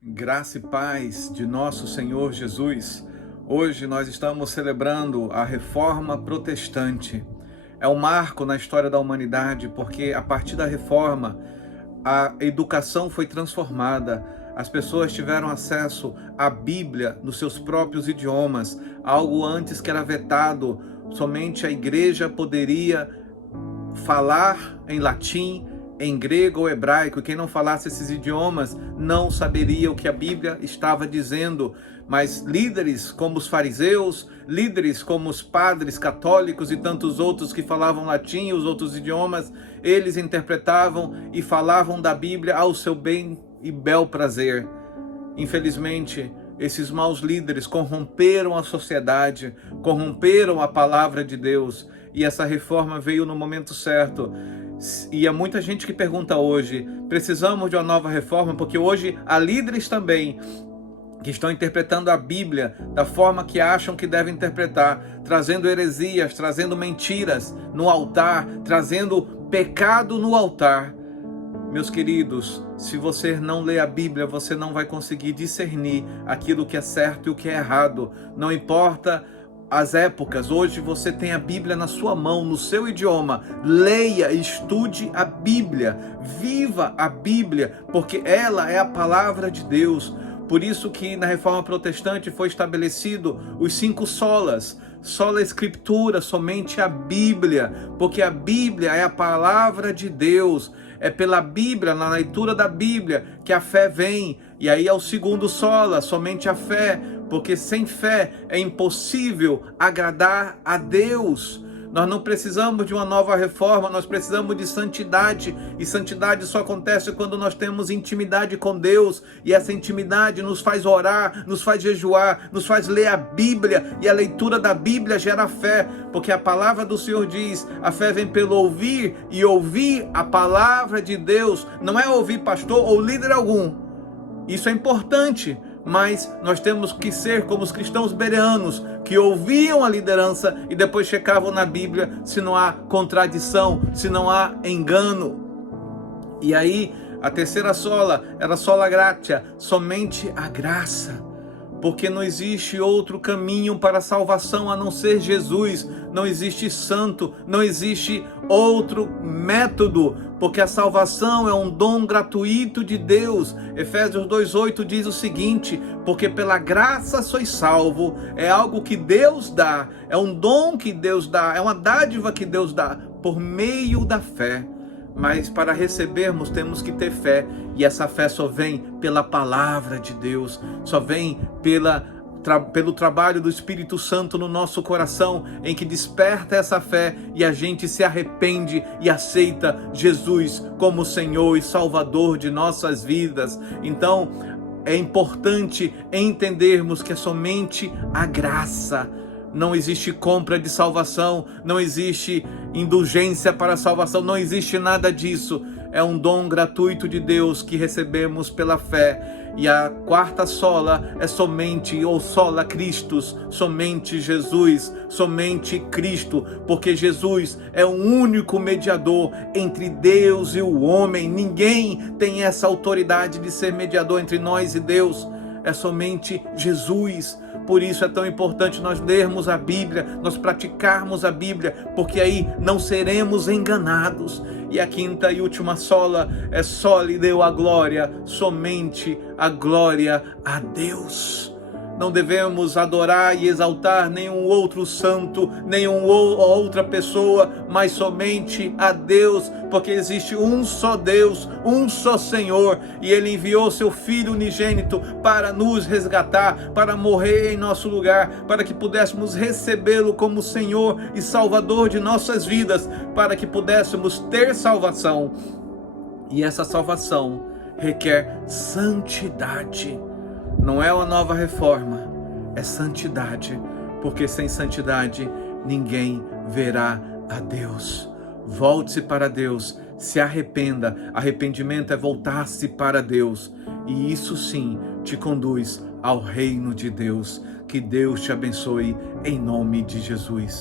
Graça e paz de nosso Senhor Jesus. Hoje nós estamos celebrando a Reforma Protestante. É um marco na história da humanidade, porque a partir da Reforma, a educação foi transformada. As pessoas tiveram acesso à Bíblia nos seus próprios idiomas, algo antes que era vetado. Somente a igreja poderia falar em latim, em grego ou hebraico, e quem não falasse esses idiomas não saberia o que a Bíblia estava dizendo. Mas líderes como os fariseus, líderes como os padres católicos e tantos outros que falavam latim e os outros idiomas, eles interpretavam e falavam da Bíblia ao seu bem e bel prazer. Infelizmente, esses maus líderes corromperam a sociedade, corromperam a palavra de Deus, e essa reforma veio no momento certo. E há muita gente que pergunta hoje, precisamos de uma nova reforma? Porque hoje há líderes também que estão interpretando a Bíblia da forma que acham que devem interpretar, trazendo heresias, trazendo mentiras no altar, trazendo pecado no altar. Meus queridos, se você não lê a Bíblia, você não vai conseguir discernir aquilo que é certo e o que é errado. Não importa as épocas, hoje você tem a Bíblia na sua mão, no seu idioma. Leia, estude a Bíblia, viva a Bíblia, porque ela é a palavra de Deus. Por isso que na Reforma Protestante foi estabelecido os 5 solas. Sola Escritura, somente a Bíblia, porque a Bíblia é a palavra de Deus. É pela Bíblia, na leitura da Bíblia, que a fé vem. E aí é o segundo sola, somente a fé, porque sem fé é impossível agradar a Deus. Nós não precisamos de uma nova reforma, nós precisamos de santidade. E santidade só acontece quando nós temos intimidade com Deus. E essa intimidade nos faz orar, nos faz jejuar, nos faz ler a Bíblia. E a leitura da Bíblia gera fé, porque a palavra do Senhor diz, a fé vem pelo ouvir, e ouvir a palavra de Deus. Não é ouvir pastor ou líder algum. Isso é importante. Mas nós temos que ser como os cristãos bereanos, que ouviam a liderança e depois checavam na Bíblia se não há contradição, se não há engano. E aí, a terceira sola era sola gratia, somente a graça. Porque não existe outro caminho para a salvação a não ser Jesus. Não existe santo, não existe outro método, porque a salvação é um dom gratuito de Deus. Efésios 2:8 diz o seguinte: porque pela graça sois salvo, é algo que Deus dá, é um dom que Deus dá, é uma dádiva que Deus dá, por meio da fé. Mas para recebermos temos que ter fé, e essa fé só vem pela palavra de Deus, só vem pelo trabalho do Espírito Santo no nosso coração, em que desperta essa fé e a gente se arrepende e aceita Jesus como Senhor e Salvador de nossas vidas. Então é importante entendermos que é somente a graça. Não existe compra de salvação, não existe indulgência para a salvação, não existe nada disso. É um dom gratuito de Deus que recebemos pela fé. E a quarta sola é somente, ou sola Christus, somente Jesus, somente Cristo, porque Jesus é o único mediador entre Deus e o homem. Ninguém tem essa autoridade de ser mediador entre nós e Deus. É somente Jesus. Por isso é tão importante nós lermos a Bíblia, nós praticarmos a Bíblia, porque aí não seremos enganados. E a quinta e última sola é soli Deo a glória, somente a glória a Deus. Não devemos adorar e exaltar nenhum outro santo, nenhuma outra pessoa, mas somente a Deus, porque existe um só Deus, um só Senhor, e Ele enviou seu Filho unigênito para nos resgatar, para morrer em nosso lugar, para que pudéssemos recebê-lo como Senhor e Salvador de nossas vidas, para que pudéssemos ter salvação. E essa salvação requer santidade. Não é uma nova reforma, é santidade, porque sem santidade ninguém verá a Deus. Volte-se para Deus, se arrependa. Arrependimento é voltar-se para Deus, e isso sim te conduz ao reino de Deus. Que Deus te abençoe em nome de Jesus.